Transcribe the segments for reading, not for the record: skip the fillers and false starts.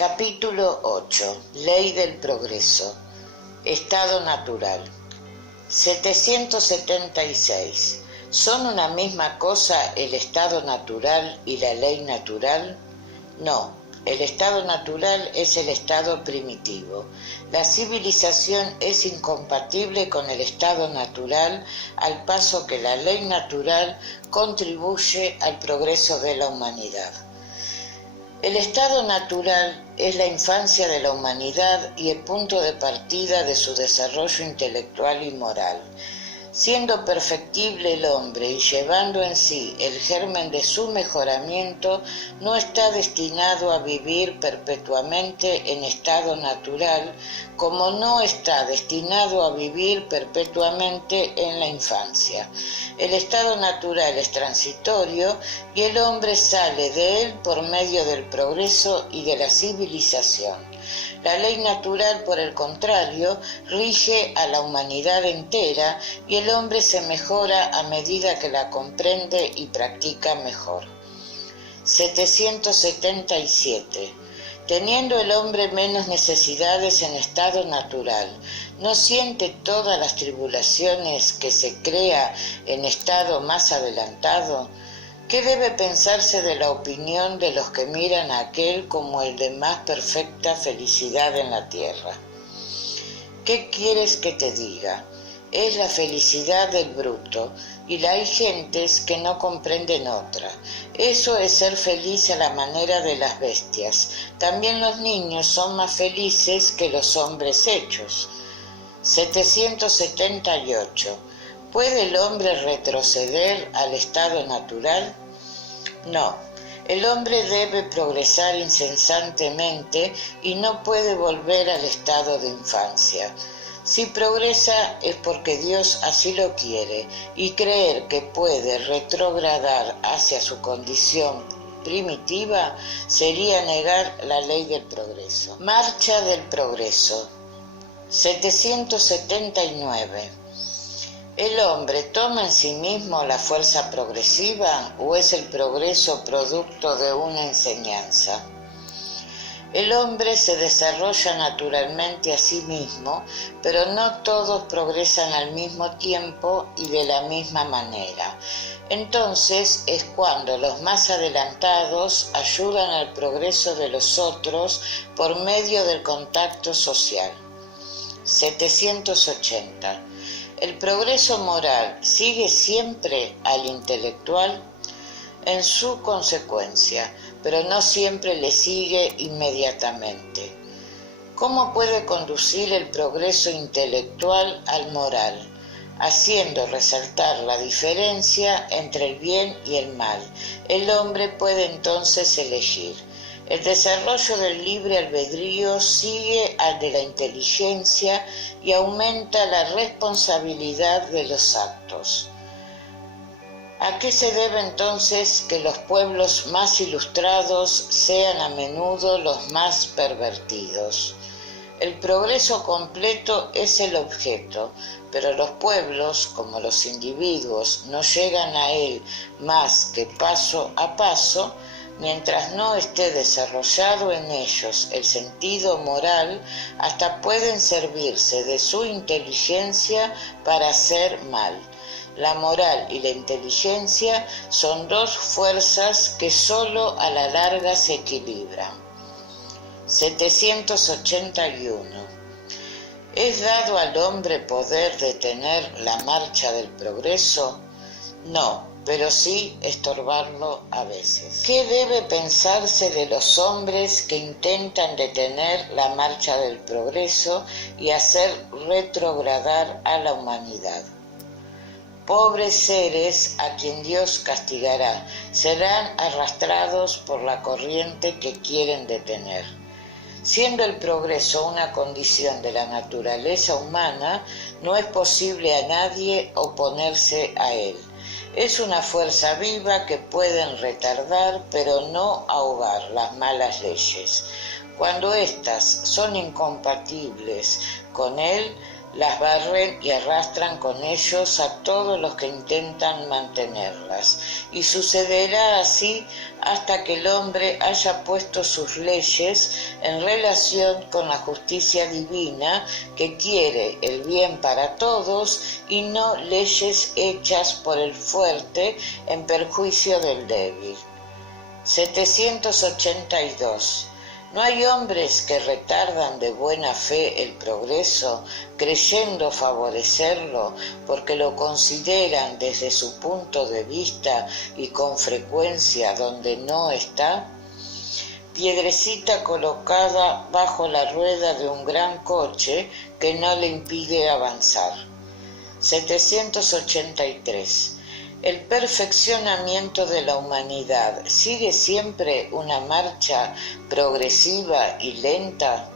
Capítulo 8. Ley del progreso. Estado natural. 776. ¿Son una misma cosa el estado natural y la ley natural? No, el estado natural es el estado primitivo. La civilización es incompatible con el estado natural, al paso que la ley natural contribuye al progreso de la humanidad. El estado natural es la infancia de la humanidad y el punto de partida de su desarrollo intelectual y moral. Siendo perfectible el hombre y llevando en sí el germen de su mejoramiento, no está destinado a vivir perpetuamente en estado natural, como no está destinado a vivir perpetuamente en la infancia. El estado natural es transitorio y el hombre sale de él por medio del progreso y de la civilización. La ley natural, por el contrario, rige a la humanidad entera y el hombre se mejora a medida que la comprende y practica mejor. 777. Teniendo el hombre menos necesidades en estado natural, ¿no siente todas las tribulaciones que se crea en estado más adelantado? ¿Qué debe pensarse de la opinión de los que miran a aquel como el de más perfecta felicidad en la tierra? ¿Qué quieres que te diga? Es la felicidad del bruto, y hay gentes que no comprenden otra. Eso es ser feliz a la manera de las bestias. También los niños son más felices que los hombres hechos. 778. ¿Puede el hombre retroceder al estado natural? No, el hombre debe progresar incesantemente y no puede volver al estado de infancia. Si progresa es porque Dios así lo quiere, y creer que puede retrogradar hacia su condición primitiva sería negar la ley del progreso. Marcha del progreso. 779. ¿El hombre toma en sí mismo la fuerza progresiva o es el progreso producto de una enseñanza? El hombre se desarrolla naturalmente a sí mismo, pero no todos progresan al mismo tiempo y de la misma manera. Entonces es cuando los más adelantados ayudan al progreso de los otros por medio del contacto social. 780. ¿El progreso moral sigue siempre al intelectual? En su consecuencia, pero no siempre le sigue inmediatamente. ¿Cómo puede conducir el progreso intelectual al moral, haciendo resaltar la diferencia entre el bien y el mal? El hombre puede entonces elegir. El desarrollo del libre albedrío sigue al de la inteligencia y aumenta la responsabilidad de los actos. ¿A qué se debe entonces que los pueblos más ilustrados sean a menudo los más pervertidos? El progreso completo es el objeto, pero los pueblos, como los individuos, no llegan a él más que paso a paso. Mientras no esté desarrollado en ellos el sentido moral, hasta pueden servirse de su inteligencia para hacer mal. La moral y la inteligencia son dos fuerzas que solo a la larga se equilibran. 781. ¿Es dado al hombre poder detener la marcha del progreso? No, pero sí estorbarlo a veces. ¿Qué debe pensarse de los hombres que intentan detener la marcha del progreso y hacer retrogradar a la humanidad? Pobres seres a quien Dios castigará, serán arrastrados por la corriente que quieren detener. Siendo el progreso una condición de la naturaleza humana, no es posible a nadie oponerse a él. Es una fuerza viva que pueden retardar, pero no ahogar las malas leyes. Cuando éstas son incompatibles con él, las barren y arrastran con ellos a todos los que intentan mantenerlas, y sucederá así hasta que el hombre haya puesto sus leyes en relación con la justicia divina que quiere el bien para todos y no leyes hechas por el fuerte en perjuicio del débil. 782. ¿No hay hombres que retardan de buena fe el progreso, creyendo favorecerlo, porque lo consideran desde su punto de vista y con frecuencia donde no está? Piedrecita colocada bajo la rueda de un gran coche que no le impide avanzar. 783. El perfeccionamiento de la humanidad sigue siempre una marcha progresiva y lenta.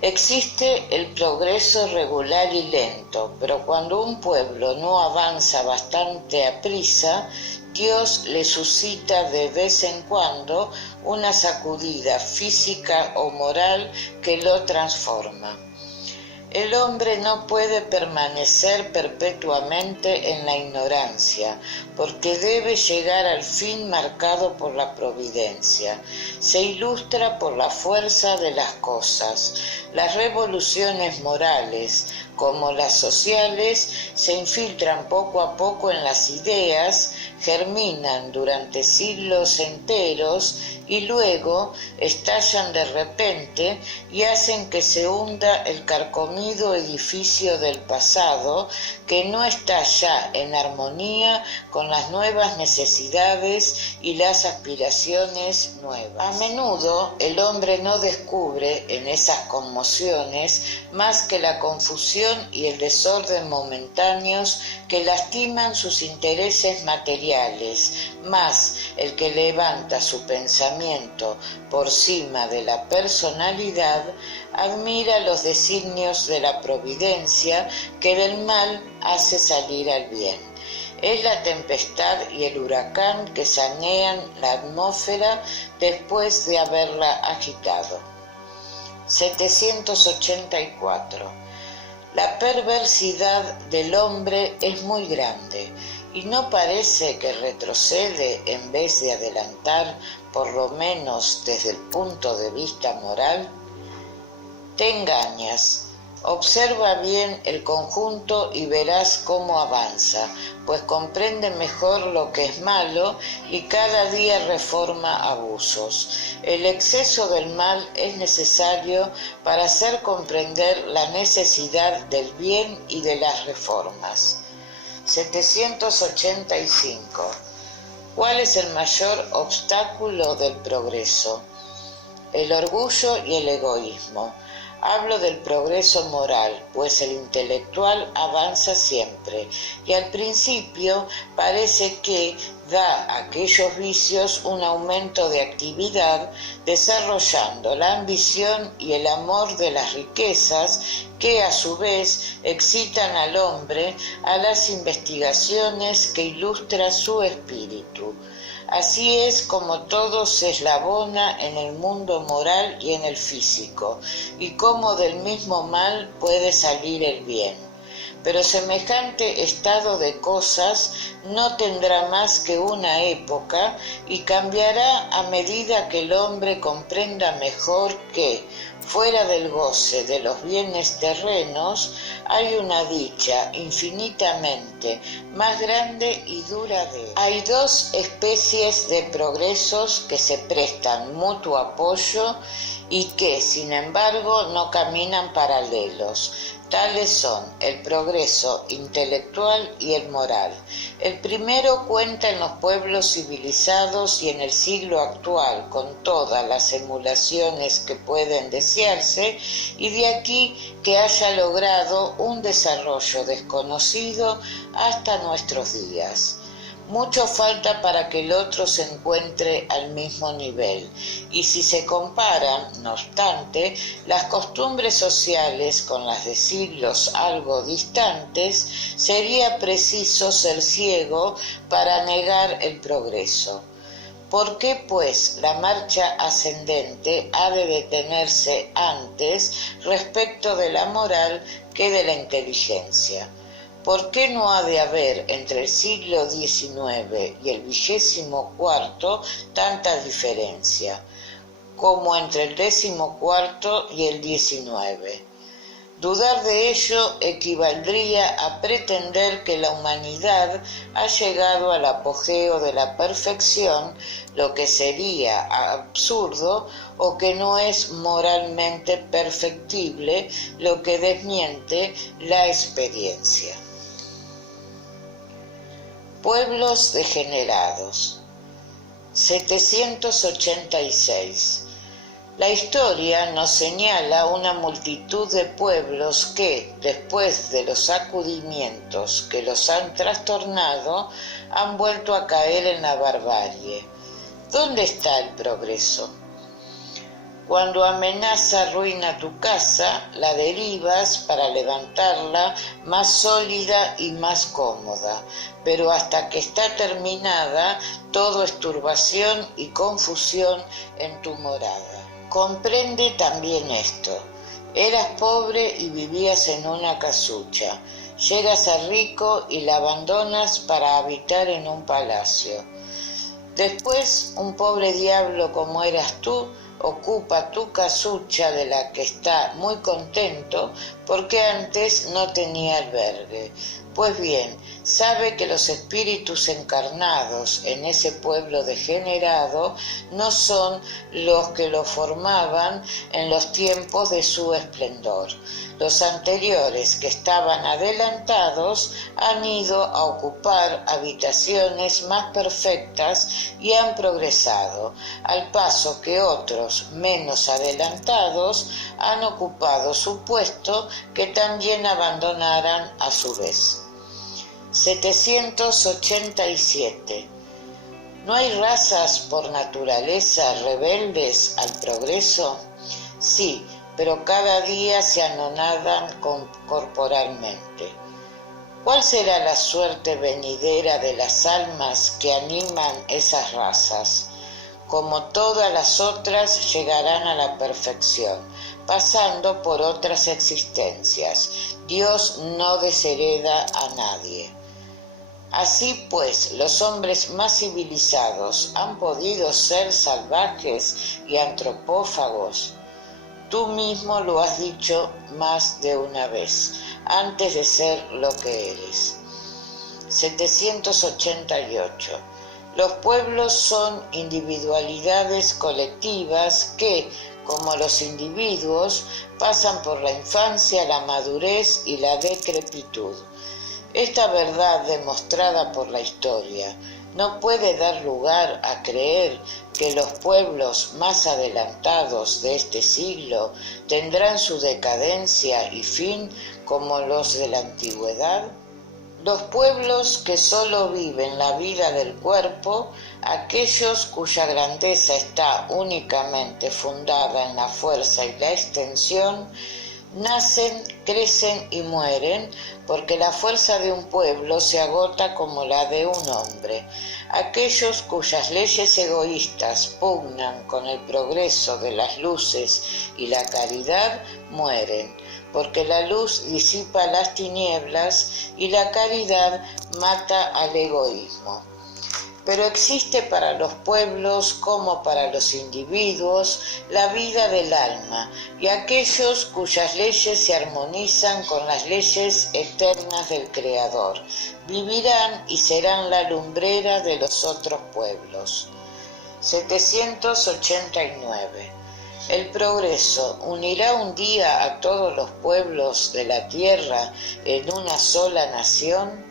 Existe el progreso regular y lento, pero cuando un pueblo no avanza bastante aprisa, Dios le suscita de vez en cuando una sacudida física o moral que lo transforma. El hombre no puede permanecer perpetuamente en la ignorancia, porque debe llegar al fin marcado por la providencia. Se ilustra por la fuerza de las cosas. Las revoluciones morales, como las sociales, se infiltran poco a poco en las ideas, germinan durante siglos enteros y luego estallan de repente y hacen que se hunda el carcomido edificio del pasado, que no está ya en armonía con las nuevas necesidades y las aspiraciones nuevas. A menudo el hombre no descubre en esas conmociones más que la confusión y el desorden momentáneos que lastiman sus intereses materiales, más el que levanta su pensamiento por cima de la personalidad, admira los designios de la providencia que del mal hace salir al bien. Es la tempestad y el huracán que sanean la atmósfera después de haberla agitado. 784. La perversidad del hombre es muy grande y no parece que retrocede en vez de adelantar, por lo menos desde el punto de vista moral. Te engañas. Observa bien el conjunto y verás cómo avanza, pues comprende mejor lo que es malo y cada día reforma abusos. El exceso del mal es necesario para hacer comprender la necesidad del bien y de las reformas. 785. ¿Cuál es el mayor obstáculo del progreso? El orgullo y el egoísmo. Hablo del progreso moral, pues el intelectual avanza siempre, y al principio parece que da a aquellos vicios un aumento de actividad, desarrollando la ambición y el amor de las riquezas, que a su vez excitan al hombre a las investigaciones que ilustran su espíritu. Así es como todo se eslabona en el mundo moral y en el físico, y cómo del mismo mal puede salir el bien. Pero semejante estado de cosas no tendrá más que una época y cambiará a medida que el hombre comprenda mejor que, fuera del goce de los bienes terrenos, hay una dicha infinitamente más grande y duradera. Hay dos especies de progresos que se prestan mutuo apoyo y que, sin embargo, no caminan paralelos. Tales son el progreso intelectual y el moral. El primero cuenta en los pueblos civilizados y en el siglo actual con todas las emulaciones que pueden desearse, y de aquí que haya logrado un desarrollo desconocido hasta nuestros días. Mucho falta para que el otro se encuentre al mismo nivel, y si se comparan, no obstante, las costumbres sociales con las de siglos algo distantes, sería preciso ser ciego para negar el progreso. ¿Por qué, pues, la marcha ascendente ha de detenerse antes respecto de la moral que de la inteligencia? ¿Por qué no ha de haber entre el siglo XIX y el XXIV tanta diferencia, como entre el XIV y el XIX? Dudar de ello equivaldría a pretender que la humanidad ha llegado al apogeo de la perfección, lo que sería absurdo, o que no es moralmente perfectible, lo que desmiente la experiencia. Pueblos degenerados. 786. La historia nos señala una multitud de pueblos que, después de los sacudimientos que los han trastornado, han vuelto a caer en la barbarie. ¿Dónde está el progreso? Cuando amenaza ruina tu casa, la derribas para levantarla más sólida y más cómoda, pero hasta que está terminada, todo es turbación y confusión en tu morada. Comprende también esto. Eras pobre y vivías en una casucha. Llegas a rico y la abandonas para habitar en un palacio. Después, un pobre diablo como eras tú, ocupa tu casucha de la que está muy contento porque antes no tenía albergue. Pues bien, sabe que los espíritus encarnados en ese pueblo degenerado no son los que lo formaban en los tiempos de su esplendor. Los anteriores, que estaban adelantados, han ido a ocupar habitaciones más perfectas y han progresado, al paso que otros, menos adelantados, han ocupado su puesto, que también abandonarán a su vez. 787. ¿No hay razas por naturaleza rebeldes al progreso? Sí, pero cada día se anonadan corporalmente. ¿Cuál será la suerte venidera de las almas que animan esas razas? Como todas las otras, llegarán a la perfección, pasando por otras existencias. Dios no deshereda a nadie. Así pues, los hombres más civilizados han podido ser salvajes y antropófagos. Tú mismo lo has dicho más de una vez, antes de ser lo que eres. 788. Los pueblos son individualidades colectivas que, como los individuos, pasan por la infancia, la madurez y la decrepitud. Esta verdad demostrada por la historia no puede dar lugar a creer que los pueblos más adelantados de este siglo tendrán su decadencia y fin como los de la antigüedad. Los pueblos que solo viven la vida del cuerpo, aquellos cuya grandeza está únicamente fundada en la fuerza y la extensión, nacen, crecen y mueren, porque la fuerza de un pueblo se agota como la de un hombre. Aquellos cuyas leyes egoístas pugnan con el progreso de las luces y la caridad, mueren, porque la luz disipa las tinieblas y la caridad mata al egoísmo. Pero existe para los pueblos como para los individuos la vida del alma, y aquellos cuyas leyes se armonizan con las leyes eternas del Creador vivirán y serán la lumbrera de los otros pueblos. 789. ¿El progreso unirá un día a todos los pueblos de la tierra en una sola nación?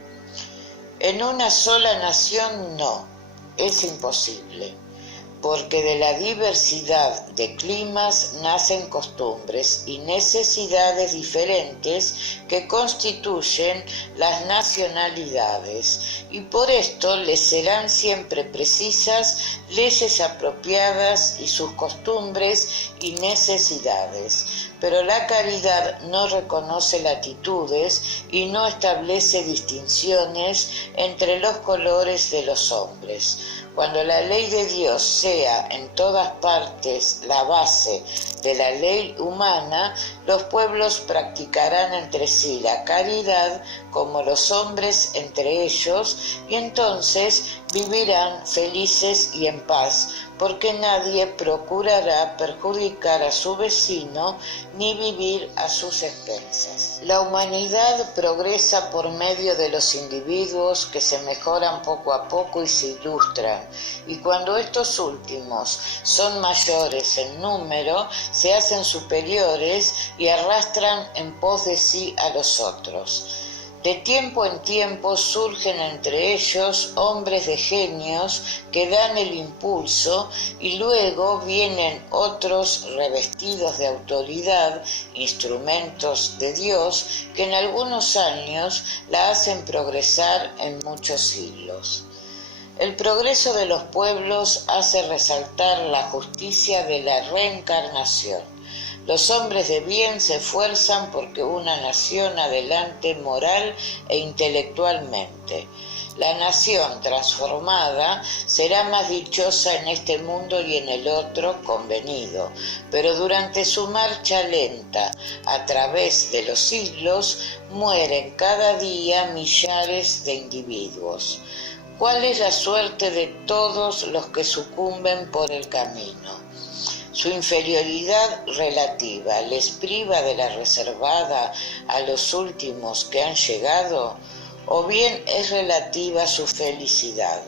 En una sola nación no, es imposible, porque de la diversidad de climas nacen costumbres y necesidades diferentes que constituyen las nacionalidades, y por esto les serán siempre precisas leyes apropiadas y sus costumbres y necesidades. Pero la caridad no reconoce latitudes y no establece distinciones entre los colores de los hombres. Cuando la ley de Dios sea en todas partes la base de la ley humana, los pueblos practicarán entre sí la caridad como los hombres entre ellos, y entonces vivirán felices y en paz, porque nadie procurará perjudicar a su vecino ni vivir a sus expensas. La humanidad progresa por medio de los individuos que se mejoran poco a poco y se ilustran, y cuando estos últimos son mayores en número, se hacen superiores y arrastran en pos de sí a los otros. De tiempo en tiempo surgen entre ellos hombres de genios que dan el impulso, y luego vienen otros revestidos de autoridad, instrumentos de Dios, que en algunos años la hacen progresar en muchos siglos. El progreso de los pueblos hace resaltar la justicia de la reencarnación. Los hombres de bien se esfuerzan porque una nación adelante moral e intelectualmente. La nación transformada será más dichosa en este mundo y en el otro convenido, pero durante su marcha lenta a través de los siglos mueren cada día millares de individuos. ¿Cuál es la suerte de todos los que sucumben por el camino? Su inferioridad relativa les priva de la reservada a los últimos que han llegado, o bien es relativa su felicidad.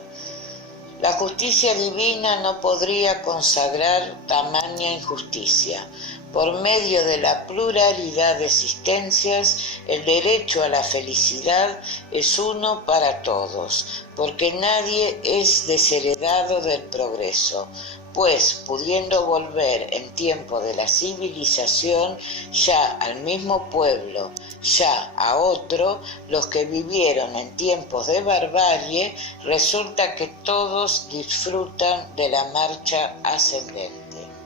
La justicia divina no podría consagrar tamaña injusticia. Por medio de la pluralidad de existencias, el derecho a la felicidad es uno para todos, porque nadie es desheredado del progreso, pues pudiendo volver en tiempo de la civilización ya al mismo pueblo, ya a otro, los que vivieron en tiempos de barbarie, resulta que todos disfrutan de la marcha ascendente.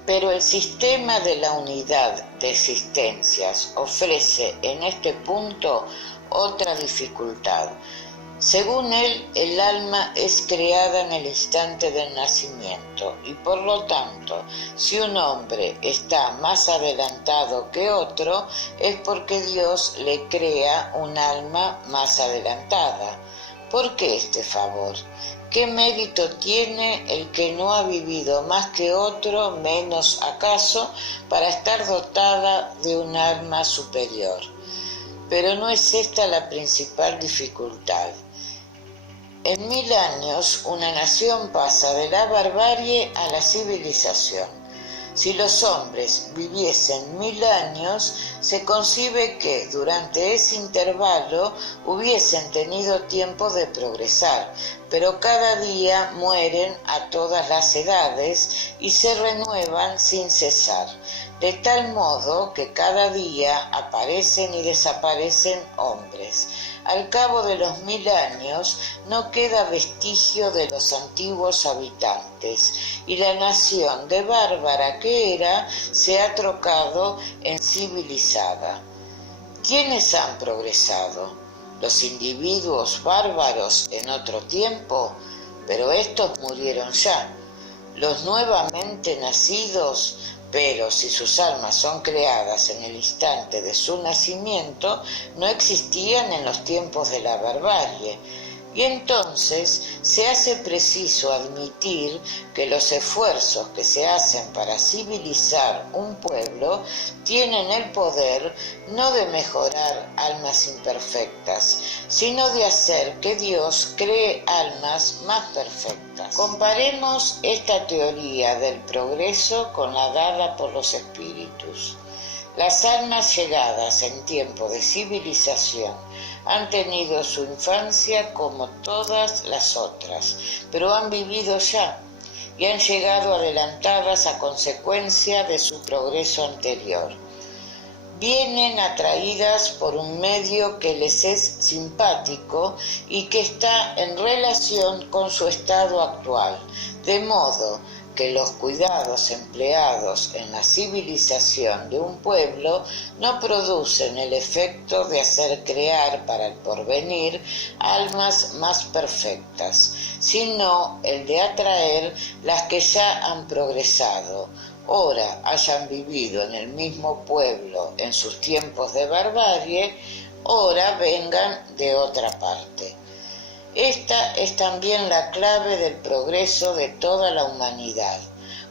Pero el sistema de la unidad de existencias ofrece en este punto otra dificultad. Según él, el alma es creada en el instante del nacimiento y por lo tanto, si un hombre está más adelantado que otro, es porque Dios le crea un alma más adelantada. ¿Por qué este favor? ¿Qué mérito tiene el que no ha vivido más que otro, menos acaso, para estar dotada de un alma superior? Pero no es esta la principal dificultad. En 1000 años, una nación pasa de la barbarie a la civilización. Si los hombres viviesen 1000 años, se concibe que durante ese intervalo hubiesen tenido tiempo de progresar, pero cada día mueren a todas las edades y se renuevan sin cesar, de tal modo que cada día aparecen y desaparecen hombres. Al cabo de los 1000 años no queda vestigio de los antiguos habitantes, y la nación de bárbara que era se ha trocado en civilizada. ¿Quiénes han progresado? Los individuos bárbaros en otro tiempo, pero estos murieron ya. Los nuevamente nacidos, pero si sus almas son creadas en el instante de su nacimiento, no existían en los tiempos de la barbarie. Y entonces se hace preciso admitir que los esfuerzos que se hacen para civilizar un pueblo tienen el poder no de mejorar almas imperfectas, sino de hacer que Dios cree almas más perfectas. Comparemos esta teoría del progreso con la dada por los espíritus. Las almas llegadas en tiempo de civilización han tenido su infancia como todas las otras, pero han vivido ya y han llegado adelantadas a consecuencia de su progreso anterior. Vienen atraídas por un medio que les es simpático y que está en relación con su estado actual, de modo que los cuidados empleados en la civilización de un pueblo no producen el efecto de hacer crear para el porvenir almas más perfectas, sino el de atraer las que ya han progresado, ora hayan vivido en el mismo pueblo en sus tiempos de barbarie, ora vengan de otra parte. Esta es también la clave del progreso de toda la humanidad.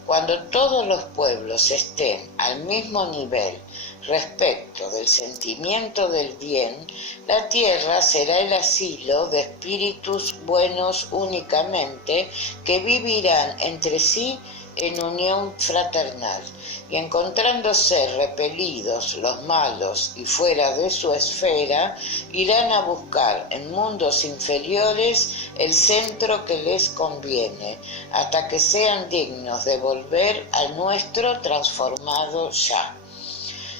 Cuando todos los pueblos estén al mismo nivel respecto del sentimiento del bien, la tierra será el asilo de espíritus buenos únicamente que vivirán entre sí en unión fraternal, y encontrándose repelidos los malos y fuera de su esfera, irán a buscar en mundos inferiores el centro que les conviene, hasta que sean dignos de volver al nuestro transformado ya.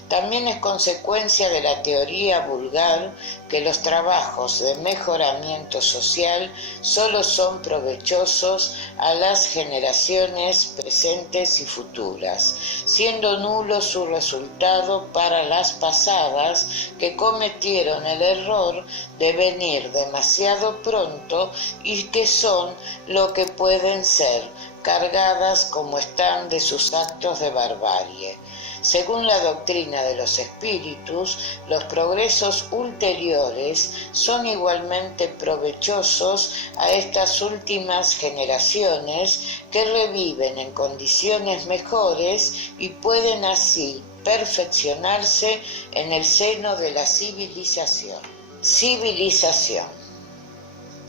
También es consecuencia de la teoría vulgar que los trabajos de mejoramiento social solo son provechosos a las generaciones presentes y futuras, siendo nulo su resultado para las pasadas que cometieron el error de venir demasiado pronto y que son lo que pueden ser, cargadas como están de sus actos de barbarie. Según la doctrina de los espíritus, los progresos ulteriores son igualmente provechosos a estas últimas generaciones que reviven en condiciones mejores y pueden así perfeccionarse en el seno de la civilización. Civilización.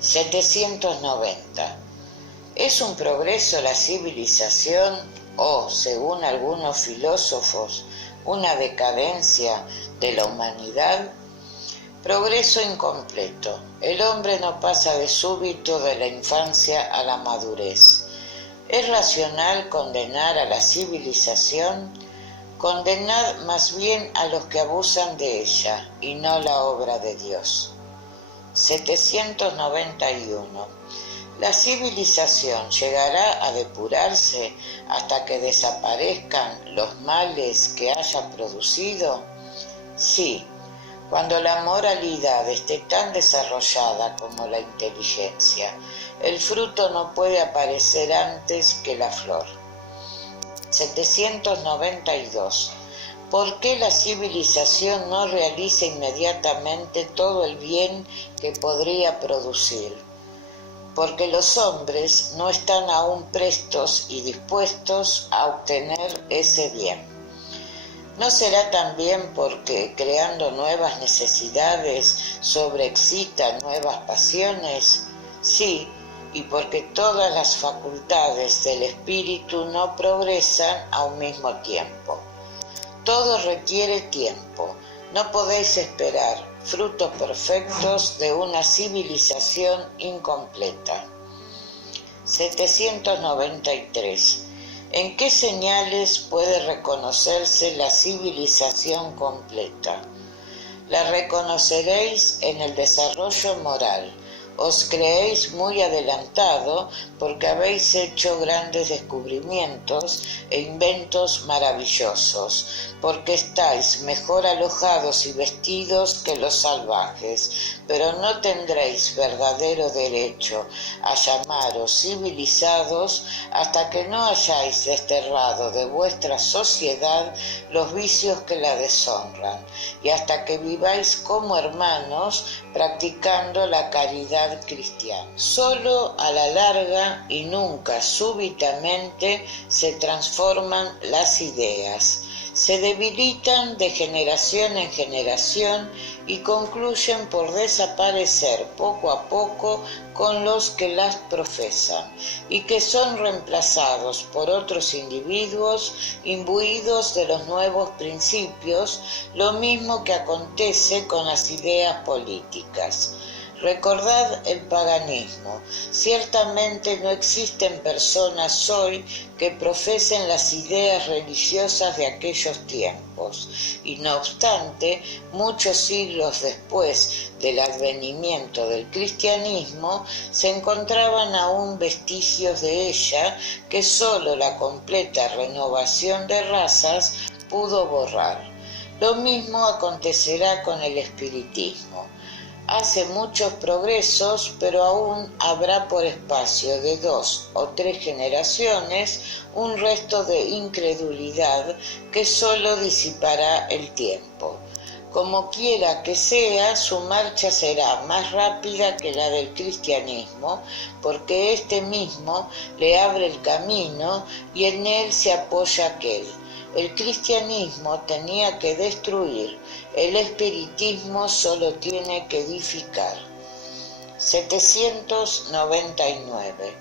790. ¿Es un progreso la civilización o, según algunos filósofos, una decadencia de la humanidad? Progreso incompleto. El hombre no pasa de súbito de la infancia a la madurez. ¿Es racional condenar a la civilización? Condenad más bien a los que abusan de ella y no la obra de Dios. 791. ¿La civilización llegará a depurarse hasta que desaparezcan los males que haya producido? Sí, cuando la moralidad esté tan desarrollada como la inteligencia, el fruto no puede aparecer antes que la flor. 792. ¿Por qué la civilización no realiza inmediatamente todo el bien que podría producir? Porque los hombres no están aún prestos y dispuestos a obtener ese bien. ¿No será también porque, creando nuevas necesidades, sobreexcitan nuevas pasiones? Sí, y porque todas las facultades del espíritu no progresan a un mismo tiempo. Todo requiere tiempo. No podéis esperar frutos perfectos de una civilización incompleta. 793. ¿En qué señales puede reconocerse la civilización completa? La reconoceréis en el desarrollo moral. Os creéis muy adelantado porque habéis hecho grandes descubrimientos e inventos maravillosos, porque estáis mejor alojados y vestidos que los salvajes, pero no tendréis verdadero derecho a llamaros civilizados hasta que no hayáis desterrado de vuestra sociedad los vicios que la deshonran, y hasta que viváis como hermanos practicando la caridad cristiana. Solo a la larga y nunca súbitamente se transforman las ideas. Se debilitan de generación en generación y concluyen por desaparecer poco a poco con los que las profesan, y que son reemplazados por otros individuos imbuidos de los nuevos principios, lo mismo que acontece con las ideas políticas. Recordad el paganismo. Ciertamente no existen personas hoy que profesen las ideas religiosas de aquellos tiempos, y no obstante, muchos siglos después del advenimiento del cristianismo, se encontraban aún vestigios de ella que sólo la completa renovación de razas pudo borrar. Lo mismo acontecerá con el espiritismo. Hace muchos progresos, pero aún habrá por espacio de 2 o 3 generaciones un resto de incredulidad que sólo disipará el tiempo. Como quiera que sea, su marcha será más rápida que la del cristianismo, porque este mismo le abre el camino y en él se apoya aquel. El cristianismo tenía que destruir, el espiritismo solo tiene que edificar. 799.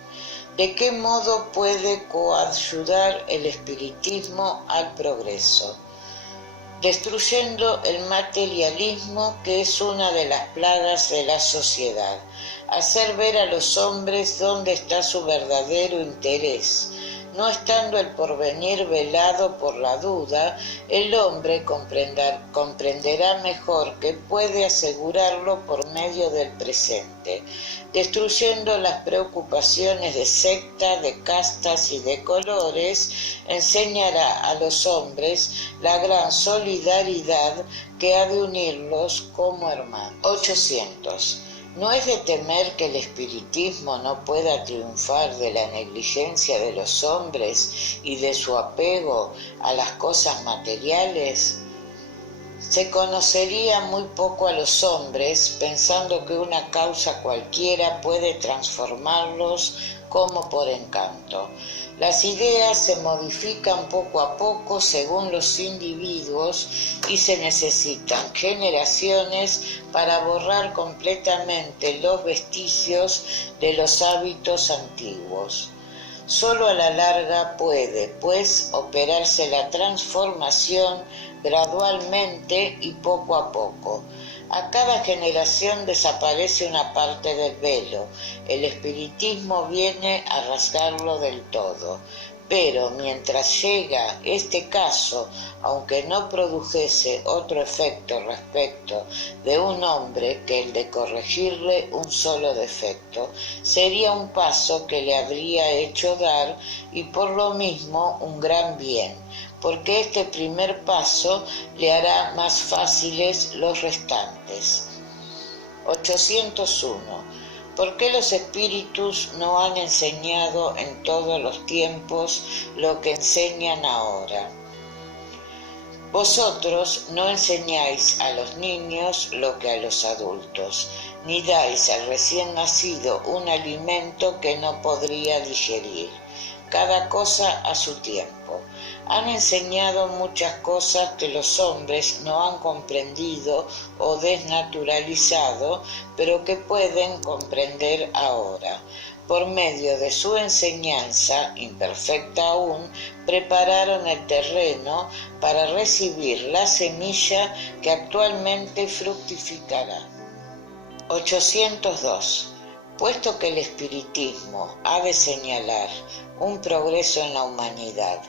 ¿De qué modo puede coayudar el espiritismo al progreso? Destruyendo el materialismo, que es una de las plagas de la sociedad. Hacer ver a los hombres dónde está su verdadero interés. No estando el porvenir velado por la duda, el hombre comprenderá mejor que puede asegurarlo por medio del presente, destruyendo las preocupaciones de secta, de castas y de colores, enseñará a los hombres la gran solidaridad que ha de unirlos como hermanos. 800. ¿No es de temer que el espiritismo no pueda triunfar de la negligencia de los hombres y de su apego a las cosas materiales? Se conocería muy poco a los hombres pensando que una causa cualquiera puede transformarlos como por encanto. Las ideas se modifican poco a poco según los individuos y se necesitan generaciones para borrar completamente los vestigios de los hábitos antiguos. Solo a la larga puede, pues, operarse la transformación gradualmente y poco a poco. A cada generación desaparece una parte del velo, el espiritismo viene a rasgarlo del todo. Pero mientras llega este caso, aunque no produjese otro efecto respecto de un hombre que el de corregirle un solo defecto, sería un paso que le habría hecho dar y por lo mismo un gran bien, porque este primer paso le hará más fáciles los restantes. 801. ¿Por qué los espíritus no han enseñado en todos los tiempos lo que enseñan ahora? Vosotros no enseñáis a los niños lo que a los adultos, ni dais al recién nacido un alimento que no podría digerir. Cada cosa a su tiempo. Han enseñado muchas cosas que los hombres no han comprendido o desnaturalizado, pero que pueden comprender ahora. Por medio de su enseñanza, imperfecta aún, prepararon el terreno para recibir la semilla que actualmente fructificará. 802. Puesto que el espiritismo ha de señalar un progreso en la humanidad,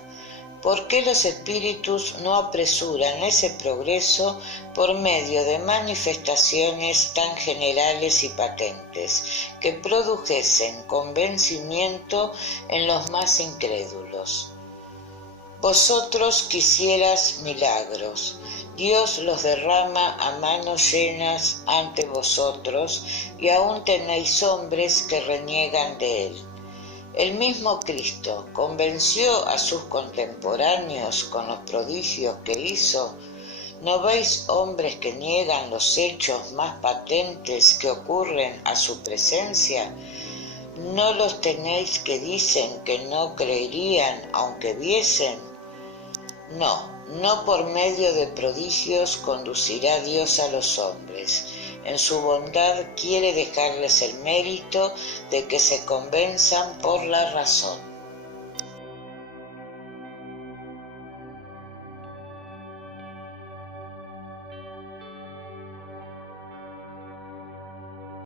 ¿por qué los espíritus no apresuran ese progreso por medio de manifestaciones tan generales y patentes que produjesen convencimiento en los más incrédulos? Vosotros quisieras milagros, Dios los derrama a manos llenas ante vosotros y aún tenéis hombres que reniegan de él. El mismo Cristo convenció a sus contemporáneos con los prodigios que hizo. ¿No veis hombres que niegan los hechos más patentes que ocurren a su presencia? ¿No los tenéis que dicen que no creerían aunque viesen? No por medio de prodigios conducirá Dios a los hombres. En su bondad quiere dejarles el mérito de que se convenzan por la razón.